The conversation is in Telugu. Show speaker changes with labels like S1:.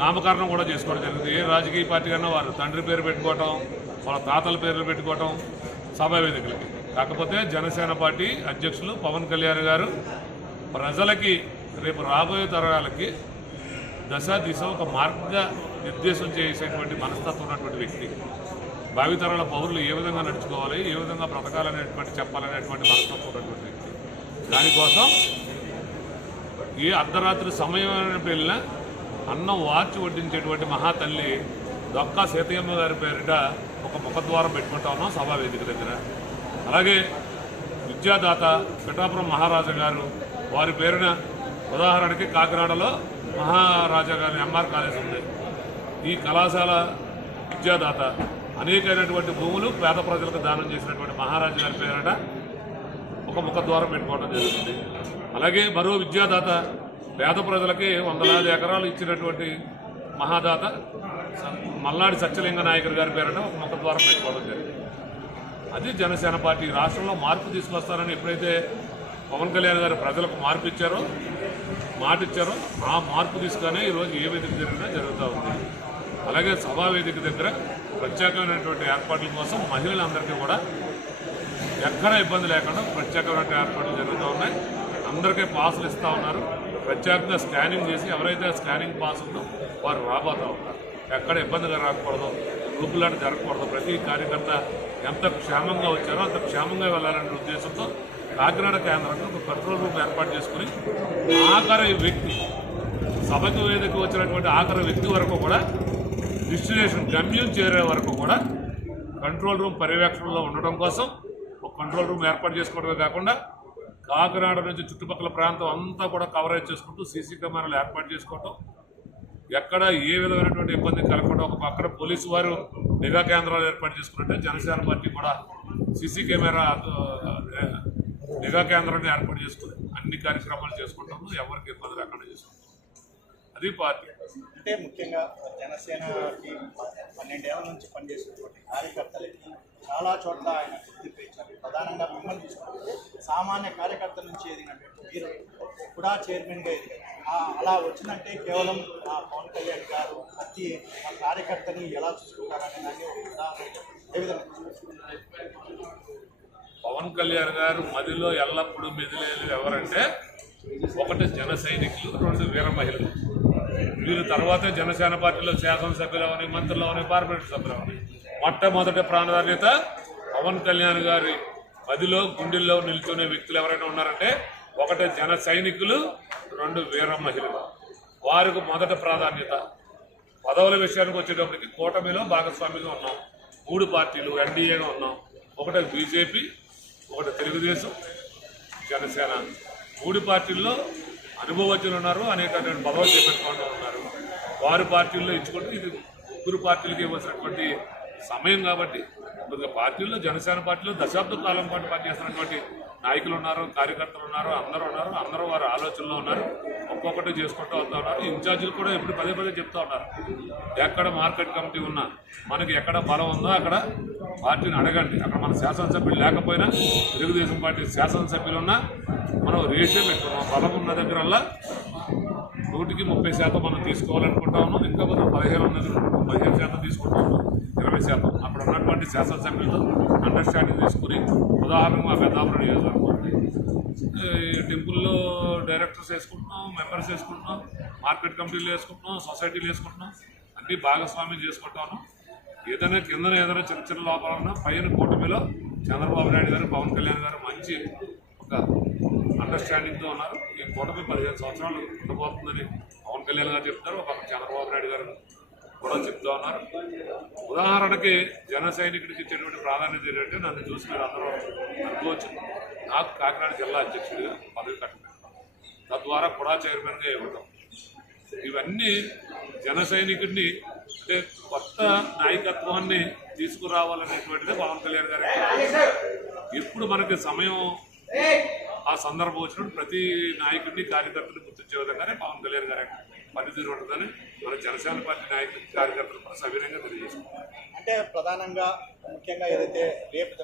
S1: నామకరణం కూడా చేసుకోవడం జరిగింది. ఏ రాజకీయ పార్టీ కన్నా వారు తండ్రి పేరు పెట్టుకోవటం వాళ్ళ తాతల పేర్లు పెట్టుకోవటం సభా వేదికలకి కాకపోతే జనసేన పార్టీ అధ్యక్షులు పవన్ కళ్యాణ్ గారు ప్రజలకి రేపు రాబోయే తరాలకి దశ దిశ ఒక మార్గ నిర్దేశం చేసేటువంటి మనస్తత్వం ఉన్నటువంటి వ్యక్తి. భావితరాల పౌరులు ఏ విధంగా నడుచుకోవాలి ఏ విధంగా బ్రతకాలనేటువంటి చెప్పాలనేటువంటి మనస్తత్వం ఉన్నటువంటి వ్యక్తి. దానికోసం ఏ అర్ధరాత్రి సమయం వెళ్ళినా అన్నం వార్చి వడ్డించేటువంటి మహాతల్లి దొక్కా సీతయ్యమ్మ గారి పేరిట ఒక ముఖద్వారం పెట్టుకుంటా ఉన్నాం సభావేదిక దగ్గర. అలాగే విద్యాదాత పిఠాపురం మహారాజా గారు వారి పేరున ఉదాహరణకి కాకినాడలో మహారాజా గారి ఎంఆర్ కాలేజ్ ఉంది. ఈ కళాశాల విద్యాదాత అనేకమైనటువంటి భూములు పేద ప్రజలకు దానం చేసినటువంటి మహారాజు గారి పేరిట ఒక ముఖద్వారం పెట్టుకోవడం జరుగుతుంది. అలాగే మరో విద్యాదాత పేద ప్రజలకి వందలాది ఎకరాలు ఇచ్చినటువంటి మహాదాత మల్లాడి సత్యలింగ నాయకుడు గారి పేరిట ఒక ముఖద్వారం పెట్టుకోవడం జరిగింది. అది జనసేన పార్టీ రాష్ట్రంలో మార్పు తీసుకొస్తారని ఎప్పుడైతే పవన్ కళ్యాణ్ గారు ప్రజలకు మార్పు ఇచ్చారో మాట ఇచ్చారో ఆ మార్పు తీసుకునే ఈరోజు ఏ వేదిక జరిగినా జరుగుతూ ఉంది. అలాగే సభా వేదిక దగ్గర ప్రత్యేకమైనటువంటి ఏర్పాట్ల కోసం మహిళలందరికీ కూడా ఎక్కడ ఇబ్బంది లేకుండా ప్రత్యేకమైన ఏర్పాట్లు జరుగుతూ ఉన్నాయి. అందరికీ పాసులు ఇస్తూ ఉన్నారు. ప్రత్యేకంగా స్కానింగ్ చేసి ఎవరైతే స్కానింగ్ పాస్ ఉందో వారు రాబోతూ ఉన్నారు. ఎక్కడ ఇబ్బందిగా రాకూడదు రూపులాట జరగకూడదు. ప్రతి కార్యకర్త ఎంత క్షేమంగా వచ్చారో అంత క్షేమంగా వెళ్ళాలనే ఉద్దేశంతో కాకినాడ కేంద్రంలో ఒక కంట్రోల్ రూమ్ ఏర్పాటు చేసుకుని ఆఖరి వ్యక్తి సభకు వేదిక వచ్చినటువంటి ఆఖరి వ్యక్తి వరకు కూడా డిస్టినేషన్ గమ్యం చేరే వరకు కూడా కంట్రోల్ రూమ్ పర్యవేక్షణలో ఉండడం కోసం ఒక కంట్రోల్ రూమ్ ఏర్పాటు చేసుకోవడమే కాకుండా కాకినాడ నుంచి చుట్టుపక్కల ప్రాంతం అంతా కూడా కవరేజ్ చేసుకుంటూ సీసీ కెమెరాలు ఏర్పాటు చేసుకోవటం ఎక్కడ ఏ విధమైనటువంటి ఇబ్బంది కలగకుండా ఒక పక్కన పోలీసు వారు నిఘా కేంద్రాలు ఏర్పాటు చేసుకున్నట్టే జనసేన పార్టీ కూడా సీసీ కెమెరా నిఘా కేంద్రాన్ని ఏర్పాటు చేసుకుని అన్ని కార్యక్రమాలు చేసుకుంటాము ఎవరికి ఇబ్బంది లేకుండా చేసుకుంటాం అది పార్టీ.
S2: అంటే ముఖ్యంగా జనసేన పన్నెండేళ్ళ నుంచి పనిచేసినటువంటి కార్యకర్తలకి చాలా చోట్ల ఆయన ప్రధానంగా మిమ్మల్ని తీసుకుంటే సామాన్య కార్యకర్త నుంచి ఎదిగినటువంటి మీరు కూడా చైర్మన్గా ఎదిగారు. అలా వచ్చిందంటే కేవలం ఆ పవన్ కళ్యాణ్ గారు ప్రతి ఆ కార్యకర్తని ఎలా చూసుకుంటారనే దాన్ని ఒక ఉదాహరణ
S1: పవన్ కళ్యాణ్ గారు మదిలో ఎల్లప్పుడూ మెదిలేదు ఎవరంటే ఒకటి జన సైనికులు రెండు వీర మహిళలు. వీరు తర్వాత జనసేన పార్టీలో శాసనసభ్యులు అవని మంత్రులు అవని పార్లమెంట్ సభ్యులు అవని. మొట్టమొదటి ప్రాధాన్యత పవన్ కళ్యాణ్ గారి మదిలో గుండెల్లో నిల్చునే వ్యక్తులు ఎవరైనా ఉన్నారంటే ఒకటి జన సైనికులు రెండు వీర మహిళలు. వారికి మొదట ప్రాధాన్యత. పదవుల విషయానికి వచ్చేటప్పటికి కూటమిలో భాగస్వామిగా ఉన్నాం. మూడు పార్టీలు ఎన్డీఏగా ఉన్నాం. ఒకటి బీజేపీ ఒకటి తెలుగుదేశం జనసేన. మూడు పార్టీల్లో అనుభవజ్ఞులు ఉన్నారు అనేకటువంటి పదవులు చేపట్టుకుంటూ ఉన్నారు. వారి పార్టీల్లో ఇచ్చుకుంటూ ఇది ముగ్గురు పార్టీలకి ఇవ్వాల్సినటువంటి సమయం కాబట్టి కొద్దిగా పార్టీలో జనసేన పార్టీలో దశాబ్ద కాలం పాటు పనిచేస్తున్నటువంటి నాయకులు ఉన్నారు కార్యకర్తలు ఉన్నారు అందరూ ఉన్నారు అందరూ వారి ఆలోచనలో ఉన్నారు. ఒక్కొక్కటి చేసుకుంటూ వస్తూ ఉన్నారు. ఇన్ఛార్జీలు కూడా ఎప్పుడు పదే పదే చెప్తా ఉన్నారు. ఎక్కడ మార్కెట్ కమిటీ ఉన్నా మనకి ఎక్కడ బలం ఉందో అక్కడ పార్టీని అడగండి. అక్కడ మన శాసనసభ్యులు లేకపోయినా తెలుగుదేశం పార్టీ శాసనసభ్యులు ఉన్నా మనం రేషియో పెట్టుకున్నాం బలం ఉన్న దగ్గరల్లా నూటికి ముప్పై శాతం మనం తీసుకోవాలనుకుంటా ఉన్నాం. ఇంకా మనం పదిహేను ఉన్న పదిహేను శాతం తీసుకుంటా ఉన్నాం. శాతం అక్కడ ఉన్నటువంటి శాసనసభ్యులతో అండర్స్టాండింగ్ తీసుకుని ఉదాహరణకు మా పెద్దాపురం నియోజకవర్గం టెంపుల్లో డైరెక్టర్స్ వేసుకుంటున్నాం మెంబర్స్ వేసుకుంటున్నాం మార్కెట్ కమిటీలు వేసుకుంటున్నాం సొసైటీలు వేసుకుంటున్నాం అన్ని భాగస్వామ్యం చేసుకుంటాను ఏదైనా కింద ఏదైనా చిన్న చిన్న లోపాలు ఉన్నా పైన కూటమిలో చంద్రబాబు నాయుడు గారు పవన్ కళ్యాణ్ గారు మంచి ఒక అండర్స్టాండింగ్తో ఉన్నారు. ఈ కూటమి పదిహేను సంవత్సరాలు ఉండబోతుందని పవన్ కళ్యాణ్ గారు చెప్తారు. ఒక చంద్రబాబు నాయుడు గారు కూడా చెప్తా ఉన్నారు. ఉదాహరణకి జన సైనికుడికి ఇచ్చేటువంటి ప్రాధాన్యత ఏంటంటే నన్ను చూసి మీరు అందరూ అనుకోవచ్చు. నాకు కాకినాడ జిల్లా అధ్యక్షుడిగా పదవి కట్టలేదు. తద్వారా కూడా చైర్మన్గా ఇవ్వడం ఇవన్నీ జన సైనికుడిని అంటే కొత్త నాయకత్వాన్ని తీసుకురావాలనేటువంటిది పవన్ కళ్యాణ్ గారి ఎప్పుడు మనకి సమయం ఆ సందర్భం వచ్చినప్పుడు ప్రతి నాయకుడిని కార్యకర్తని గుర్తించే విధంగానే పవన్ కళ్యాణ్ గారి పనితీరు ఉంటుందని మన జనసేన పార్టీ నాయకులు కార్యకర్తలు కూడా సవినయంగా తెలియజేసుకుంటారు
S2: అంటే ప్రధానంగా ముఖ్యంగా ఏదైతే రేపు